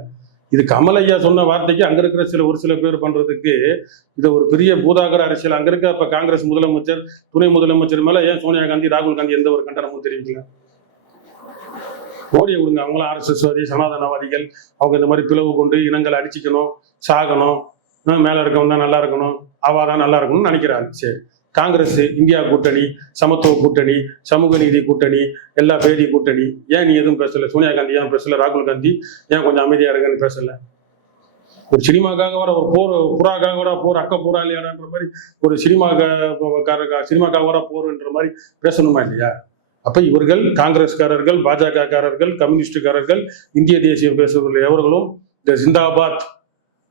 இது கமலையா சொன்ன வார்த்தைக்கு அங்க இருக்கிற சில ஒரு சில பேர் பண்றதுக்கு இது ஒரு பெரிய பூதாகர அரசியல். அங்க இருக்க இப்ப காங்கிரஸ் முதலமைச்சர் துணை முதலமைச்சர் மேல ஏன் சோனியா காந்தி ராகுல் காந்தி எந்த ஒரு கண்டனமும் தெரிவிக்கல? மோடியை விடுங்க அவங்களும் ஆர்எஸ்எஸ்வாதி சனாதனவாதிகள் அவங்க இந்த மாதிரி பிளவு கொண்டு இனங்களை அடிச்சுக்கணும் சாகணும் மேலே மேல இருக்கவன் தான் நல்லா இருக்கணும் அவா தான் நல்லா இருக்கணும்னு நினைக்கிறாங்க சரி. காங்கிரஸ் இந்தியா கூட்டணி சமத்துவ கூட்டணி சமூக நீதி கூட்டணி எல்லா பேதி கூட்டணி. ஏன் நீ எதுவும் பேசல? சோனியா காந்தி ஏன் பேசல? ராகுல் காந்தி ஏன் கொஞ்சம் அமைதியா இருங்கன்னு பேசல? ஒரு சினிமாக்காக வர ஒரு போர் புறாக்காக வர போர் அக்க போராளியாடன்ற மாதிரி ஒரு சினிமாக்காரங்க சினிமாக்காக வர போர்ன்ற மாதிரி பேசணுமா இல்லையா? அப்ப இவர்கள் காங்கிரஸ்காரர்கள் பாஜகக்காரர்கள் கம்யூனிஸ்டுக்காரர்கள் இந்திய தேசியம் பேசுகிற எவர்களும் இந்த ஜிந்தாபாத்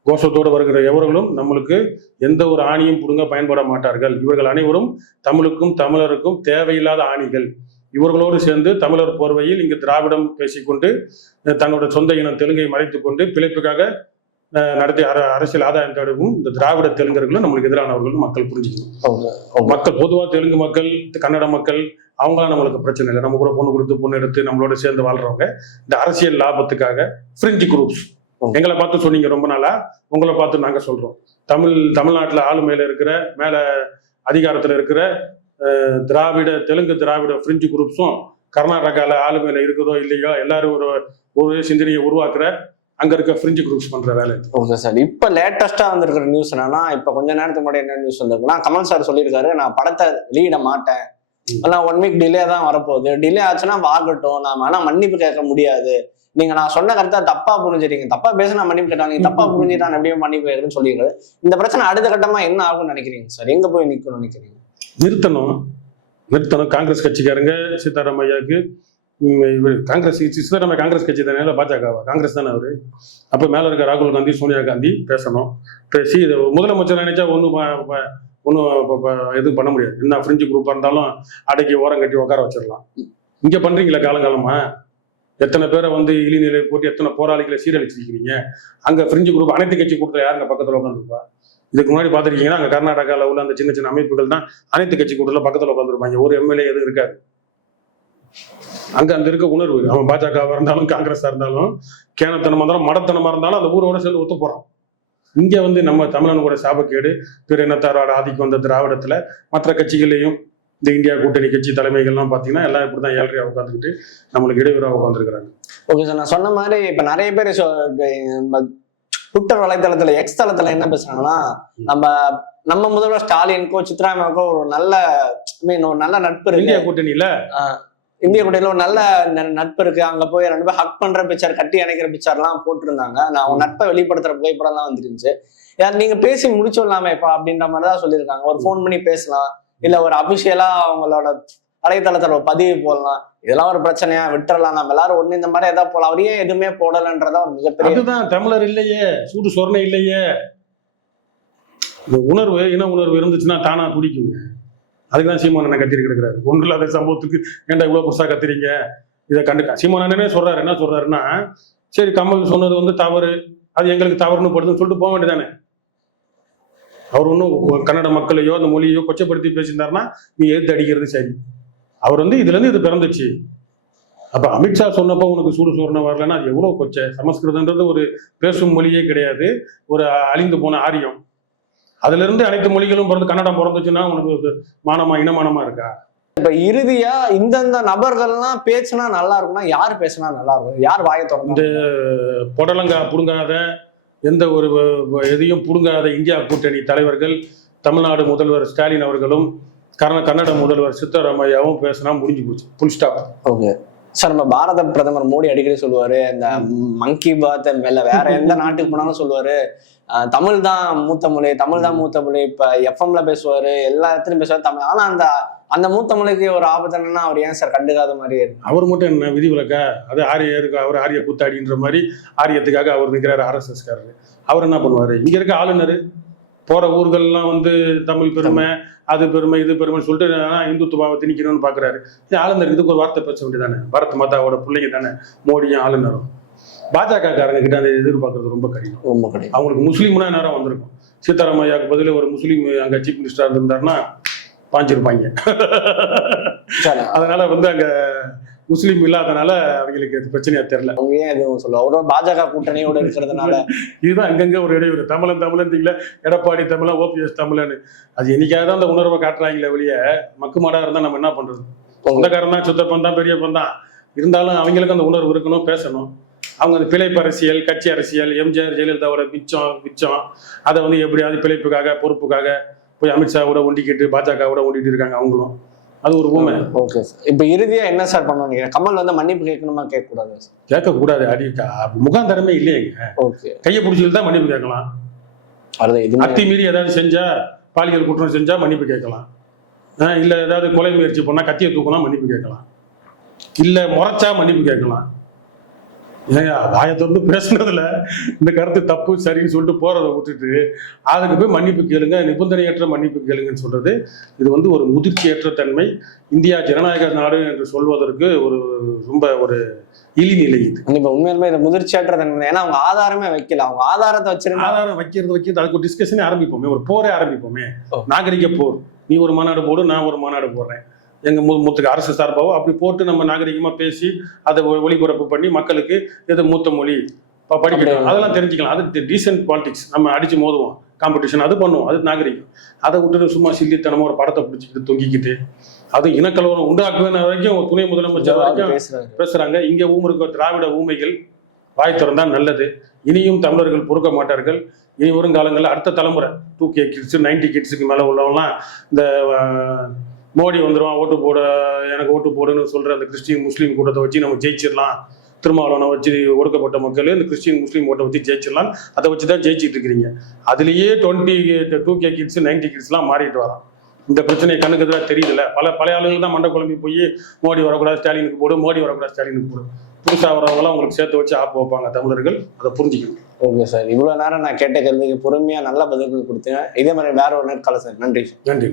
கோஷத்தோடு வருகிற எவர்களும் நம்மளுக்கு எந்த ஒரு ஆணியும் புடுங்க பயன்பட மாட்டார்கள். இவர்கள் அனைவரும் தமிழுக்கும் தமிழருக்கும் தேவையில்லாத ஆணிகள். இவர்களோடு சேர்ந்து தமிழர் போர்வையில் இங்கு திராவிடம் பேசிக்கொண்டு தன்னோட சொந்த இனம் தெலுங்கை மறைத்துக் கொண்டு பிழைப்புக்காக நடத்திய அர- அரசியல் ஆதாயம் தேடவும் இந்த திராவிட தெலுங்கர்களும் நம்மளுக்கு எதிரானவர்கள் மக்கள் புரிஞ்சுக்கணும். மக்கள் பொதுவா தெலுங்கு மக்கள் கன்னட மக்கள் அவங்களாம் நம்மளுக்கு பிரச்சனை இல்லை. நம்ம கூட பொண்ணு கொடுத்து பொண்ணு எடுத்து நம்மளோட சேர்ந்து வாழ்றவங்க இந்த அரசியல் லாபத்துக்காக ஃப்ரிஞ்சு குரூப்ஸ். எங்களை பார்த்து சொன்னீங்க ரொம்ப நாளா. உங்களை பார்த்து நாங்க சொல்றோம். தமிழ் தமிழ்நாட்டுல ஆளுமையில இருக்கிற மேல அதிகாரத்துல இருக்கிற திராவிட தெலுங்கு திராவிட ஃப்ரிஞ்சு குரூப்ஸும் கர்நாடகால ஆளுமையில இருக்குதோ இல்லையோ எல்லாரும் ஒரு ஒரு சிந்தனையை உருவாக்குற அங்க இருக்க ஃப்ரிஞ்சு குரூப்ஸ் பண்ற வேலை. ஓகே சார் இப்ப லேட்டஸ்டா வந்திருக்கிற நியூஸ் என்னன்னா இப்ப கொஞ்ச நேரத்துக்கு முன்னாடி என்ன நியூஸ் வந்திருக்குன்னா கமல் சார் சொல்லியிருக்காரு நான் படத்தை வெளியிட மாட்டேன். எல்லாம் ஒன் வீக் டிலே தான் வரப்போகுது. டிலே ஆச்சுன்னா வாங்கட்டும் நாம ஆனா மன்னிப்பு கேட்க முடியாது. நீங்க நான் சொன்ன கருத்தை தப்பா புரிஞ்சுறீங்க தப்பா பேச நான் மன்னிப்பு கேட்டாங்க. நீங்க தப்பா புரிஞ்சுட்டா நான் எப்படியும் மன்னிப்பு கேட்கறேன்னு சொல்லிடுறது. இந்த பிரச்சனை அடுத்த கட்டமா என்ன ஆகும்னு நினைக்கிறீங்க சார்? எங்க போய் நிக்கும்னு நினைக்கிறீங்க? நிறுத்தணும். நிறுத்தணும். காங்கிரஸ் கட்சிக்காரங்க சீதாராம் ஐயாவுக்கு ம், இவர் காங்கிரஸ் சீதாராமையா காங்கிரஸ் கட்சி தானே? இல்ல பாஜகவா? காங்கிரஸ் தானே அவரு? அப்போ மேல இருக்க ராகுல் காந்தி சோனியா காந்தி பேசணும். பேசி முதலமைச்சர் நினைச்சா ஒன்றும் ஒன்றும் எதுவும் பண்ண முடியாது. என்ன ஃப்ரெஞ்சு குரூப்பாக இருந்தாலும் அடக்கி ஓரம் கட்டி உட்கார வச்சிடலாம். இங்கே பண்ணுறீங்களா காலங்காலமா? எத்தனை பேரை வந்து இழிநிலை போட்டு எத்தனை போராளிகளை சீரழிச்சிருக்கிறீங்க? அங்கே ஃப்ரெஞ்சு குரூப் அனைத்து கட்சி கூட்டத்தில் யாருங்க பக்கத்தில் உட்காந்துருப்பா இதுக்கு முன்னாடி பார்த்துருக்கீங்கன்னா அங்கே கர்நாடகாவில் உள்ள அந்த சின்ன சின்ன அமைப்புகள் தான் அனைத்து கட்சி கூட்டத்தில் பக்கத்தில் உட்காந்துருப்பாங்க ஒரு எம்எல்ஏ எதுவும் இருக்காது. அங்க அந்த இருக்க உணர்வு. அவன் பாஜகவாக இருந்தாலும் காங்கிரஸா இருந்தாலும் கேனத்தனமா இருந்தாலும் மடத்தனமா இருந்தாலும் அந்த ஊரோட சேர்ந்து ஒத்து போறான். இங்க வந்து நம்ம தமிழனோட சாபக்கேடு பிற இனத்தாரோட ஆதிக்கம் வந்த திராவிடத்துல மற்ற கட்சிகளையும் இந்த இந்தியா கூட்டணி கட்சி தலைமைகள்லாம் பாத்தீங்கன்னா எல்லாம் இப்படிதான் ஏழ்றையா உட்காந்துக்கிட்டு நம்மளுக்கு இடையூறாக உட்காந்துருக்காங்க ஓகே சார் நான் சொன்ன மாதிரி இப்ப நிறைய பேர் ட்விட்டர் வலைத்தளத்துல எக்ஸ் தளத்துல என்ன பேசுறாங்கன்னா நம்ம நம்ம முதல்வர் ஸ்டாலினுக்கோ சித்ராமாக்கோ ஒரு நல்ல mean, ஒரு நல்ல நட்பு இந்தியா கூட்டணியில இந்திய கூட்டணியில ஒரு நல்ல நட்பு இருக்கு. அங்க போய் ரெண்டு பேர் ஹக் பண்ற பிக்சர் கட்டி அணைக்கிற பிக்சர் எல்லாம் போட்டிருந்தாங்க. நான் அவங்க நட்பை வெளிப்படுத்துற புகைப்படம் எல்லாம் வந்துருந்துச்சு. யார் நீங்க பேசி முடிச்சிடலாமே இப்ப அப்படின்ற மாதிரி தான் சொல்லியிருக்காங்க. ஒரு ஃபோன் பண்ணி பேசலாம். இல்ல ஒரு அபிஷியலா அவங்களோட வலைத்தளத்துல ஒரு பதிவு போடலாம். இதெல்லாம் ஒரு பிரச்சனையா விட்டுறலாம். நம்ம எல்லாரும் ஒண்ணு இந்த மாதிரி ஏதாவது போலாம் அவர் ஏன் எதுவுமே போடலன்றதா ஒரு மிகப்பெரிய அதுதான் தமிழர் இல்லையே. சூடு சொரணை இல்லையே. இந்த உணர்வு இன உணர்வு இருந்துச்சுன்னா தானா துடிக்குங்க. அதுக்கு தான் சீமான் அண்ணன் கத்திரி கிடக்குறாரு. ஒன்றும் இல்லாத சம்பவத்துக்கு ஏன்டா இவ்வளோ புதுசாக கத்துறீங்க? இதை கண்டுக்க சீமான் அண்ணனே சொல்றாரு. என்ன சொல்றாருன்னா சரி கமல் சொன்னது வந்து தவறு. அது எங்களுக்கு தவறுன்னு படுதுன்னு சொல்லிட்டு போக வேண்டியதானே அவர் ஒன்றும் கன்னட மக்களையோ அந்த மொழியோ கொச்சப்படுத்தி பேசியிருந்தாருன்னா நீ எடுத்து அடிக்கிறது சரி. அவர் வந்து இதுலேருந்து இது பிறந்துச்சு. அப்போ அமித்ஷா சொன்னப்போ உனக்கு சூடு சூரணம் வரலன்னா அது எவ்வளோ கொச்சை? சமஸ்கிருதன்றது ஒரு பேசும் மொழியே கிடையாது. ஒரு அழிந்து போன ஆரியம். அதுல இருந்து அனைத்து மொழிகளும் பிறந்து கன்னடம் பிறந்துச்சுன்னா உனக்கு மானமா இனமானமா இருக்கா? இப்ப இறுதியா இந்தந்த நபர்கள்லாம் பேசுனா நல்லா இருக்கும்னா யார் பேசுனா நல்லா இருக்கும்? யார் வாயை திறந்து புடலங்கா புடுங்காத எந்த ஒரு எதையும் புடுங்காத இந்தியா கூட்டணி தலைவர்கள் தமிழ்நாடு முதல்வர் ஸ்டாலின் அவர்களும் கன்னட முதல்வர் சித்தராமையாவும் பேசினா முடிஞ்சு போச்சு. புல் ஸ்டாப் ஓகே. சார் நம்ம பாரத பிரதமர் மோடி அடிக்கடி சொல்லுவாரு இந்த மங்கி பாத் இல்ல வேற எந்த நாட்டுக்கு போனாலும் சொல்லுவாரு. தமிழ் தான் மூத்த மொழி தமிழ் தான் மூத்த மொழி. இப்ப எஃப்எம்ல பேசுவாரு எல்லா இடத்துலயும் பேசுவாரு தமிழ். ஆனா அந்த அந்த மூத்த மொழிக்கு ஒரு ஆபத்து என்னன்னா அவர் ஏன் சார் கண்டுக்காத மாதிரி அவர் மட்டும் என்ன விதிவிலக்கா அது ஆரிய இருக்கு அவர் ஆரிய கூத்தாடின்ற மாதிரி ஆரியத்துக்காக அவர் நிற்கிறாரு ஆர்எஸ்எஸ்காரரு அவர் என்ன பண்ணுவாரு? இங்க இருக்க ஆளுநர் போற ஊர்கள்லாம் வந்து தமிழ் பெருமை அது பெருமை இது பெருமைன்னு சொல்லிட்டு ஆனா இந்துத்துவாவை திணிக்கணும்னு பாக்குறாரு. ஏன் ஆளுநர் இதுக்கு ஒரு வார்த்தை பேச வேண்டியதானே? பாரத் மாதாவோட பிள்ளைங்க தானே? மோடியும் ஆளுநரும். பாஜக காரங்க கிட்ட அதை எதிர்பார்க்கறது ரொம்ப கடினம். ரொம்ப கிடையாது அவங்களுக்கு முஸ்லீம்னா நேரம் வந்திருக்கும். சீதாராம் ஐயாவுக்கு பதிலா ஒரு முஸ்லீம் அங்க சீஃப் மினிஸ்டரா இருந்தாருன்னா பாஞ்சிருப்பாங்க. சார் அதனால வந்து அங்க முஸ்லீம் இல்லாதனால அவங்களுக்கு அது பிரச்சனையா தெரியல. அவங்க ஏன் எதுவும் சொல்லுவாங்க அவரோட பாஜக கூட்டணியோட இருக்கிறதுனால. இதுதான் அங்கங்க ஒரு இடையூறு. தமிழன் தமிழன் தெரியல எடப்பாடி தமிழன் ஓபிஎஸ் தமிழன் அது என்னைக்காவது தான் அந்த உணர்வை காட்டுறாங்களே வெளிய மக்கு மாடா இருந்தா நம்ம என்ன பண்றது? சொந்தக்காரன் தான் சுத்தப்பன் தான் பெரியப்பன் தான். இருந்தாலும் அவங்களுக்கு அந்த உணர்வு இருக்கணும் பேசணும். அவங்க அந்த பிழைப்பு அரசியல் கட்சி அரசியல் எம்ஜிஆர் ஜெயலலிதாவோட மிச்சம் மிச்சம். அதை வந்து எப்படியாவது பிழைப்புக்காக பொறுப்புக்காக போய் அமித்ஷாவோட ஒண்டிக்கிட்டு பாஜகவோட ஒண்டிட்டு இருக்காங்க அவங்களும். அது ஒரு ஊமை ஓகே சார் இப்ப இறுதியா என்ன சார் பண்ணணும் நீங்க கமல் வந்து மன்னிப்பு கேட்கணுமா கேட்க கூடாது கேட்கக்கூடாது. அடி முகாந்தரமே இல்லையேங்க ஓகே கையை பிடிச்சிட்டு தான் மன்னிப்பு கேட்கலாம். அது எதுவுமே அத்துமீறி ஏதாவது செஞ்சா பாலியல் குற்றம் செஞ்சா மன்னிப்பு கேட்கலாம். இல்ல ஏதாவது கொலை முயற்சி பண்ணா கத்தியை தூக்கினா மன்னிப்பு கேட்கலாம். இல்ல முறைச்சா மன்னிப்பு கேட்கலாம். ஏங்க வாயை திறந்து பேசுனதுல இந்த கருத்து தப்பு சரின்னு சொல்லிட்டு போறதை விட்டுட்டு அதுக்கு போய் மன்னிப்பு கேளுங்க நிபந்தனையற்ற மன்னிப்பு கேளுங்கன்னு சொல்றது. இது வந்து ஒரு முதிர்ச்சியற்ற தன்மை. இந்தியா ஜனநாயக நாடு என்று சொல்வதற்கு ஒரு ரொம்ப ஒரு இழிநிலை இது. கண்டிப்பா உண்மையிலுமே இது முதிர்ச்சியற்றது ஏன்னா அவங்க ஆதாரமே வைக்கல. அவங்க ஆதாரத்தை வச்சிருந்தா ஆதாரம் வைக்கிறது வைக்கிறது அதுக்கு ஒரு டிஸ்கஷனே ஆரம்பிப்போமே. ஒரு போரே ஆரம்பிப்போமே. நாகரிக போர். நீ ஒரு மாநாடு போடு நான் ஒரு மாநாடு போடுறேன். எங்க மு மூத்துக்கு அரசு சார்பாவோ அப்படி போட்டு நம்ம நாகரிகமா பேசி அதை ஒளிபரப்பு பண்ணி மக்களுக்கு எது மூத்த மொழி. ப- படிக்கணும். அதெல்லாம் தெரிஞ்சுக்கலாம். அது டீசென்ட் பாலிடிக்ஸ் நம்ம அடிச்சு மோதுவோம். காம்படிஷன் அது பண்ணுவோம். அது நாகரிகம். அதை விட்டுட்டு சும்மா சில்லித்தனமா ஒரு படத்தை பிடிச்சிக்கிட்டு தொங்கிக்கிட்டு அது இனக்கலவரம் உண்டாக்குவேன் வரைக்கும் துணை முதலமைச்சர் வரைக்கும் பேசுறாரு. பேசுறாங்க. இங்க ஊம் இருக்க திராவிட ஊமைகள் வாய் திறந்தா நல்லது. இனியும் தமிழர்கள் பொறுக்க மாட்டார்கள். இனி வரும் காலங்களில் அடுத்த தலைமுறை. டூ கே கிட்ஸ் நைன்டி கிட்ஸுக்கு மேல உள்ளவங்கலாம் இந்த மோடி வந்துருவான் ஓட்டு போட எனக்கு ஓட்டு போடுன்னு சொல்ற அந்த கிறிஸ்டின் முஸ்லீம் கூட்டத்தை வச்சு நம்ம ஜெயிச்சிடலாம். திருமாவளவனை வச்சு ஒடுக்கப்பட்ட மக்கள் இந்த கிறிஸ்டின் முஸ்லீம் ஓட்டை வச்சு ஜெயிச்சிடலாம். அதை வச்சு தான் ஜெயிச்சிட்டு இருக்கிறீங்க. அதுலேயே twenty two K kids ninety கிட்ஸ்லாம் மாறிட்டு வரான். இந்த பிரச்சனை கண்ணுக்கு எதிராக தெரியுதுல்ல? பல பழைய ஆளுகள் தான் மண்டை குழம்பி போய் மோடி வரக்கூடாது ஸ்டாலினுக்கு போடு மோடி வரக்கூடாது ஸ்டாலினுக்கு போடு. புதுசாக வரவங்களாம் உங்களுக்கு சேர்த்து வச்சு ஆப்பு வைப்பாங்க தமிழர்கள். அதை புரிஞ்சுக்கணும். Okay sir. இவ்வளவு நேரம் நான் கேட்ட கேள்விக்கு பொறுமையா நல்ல பதில்கள் கொடுத்தீங்க. இதே மாதிரி வேற ஒரு நேரம் கலை சார். நன்றி நன்றி.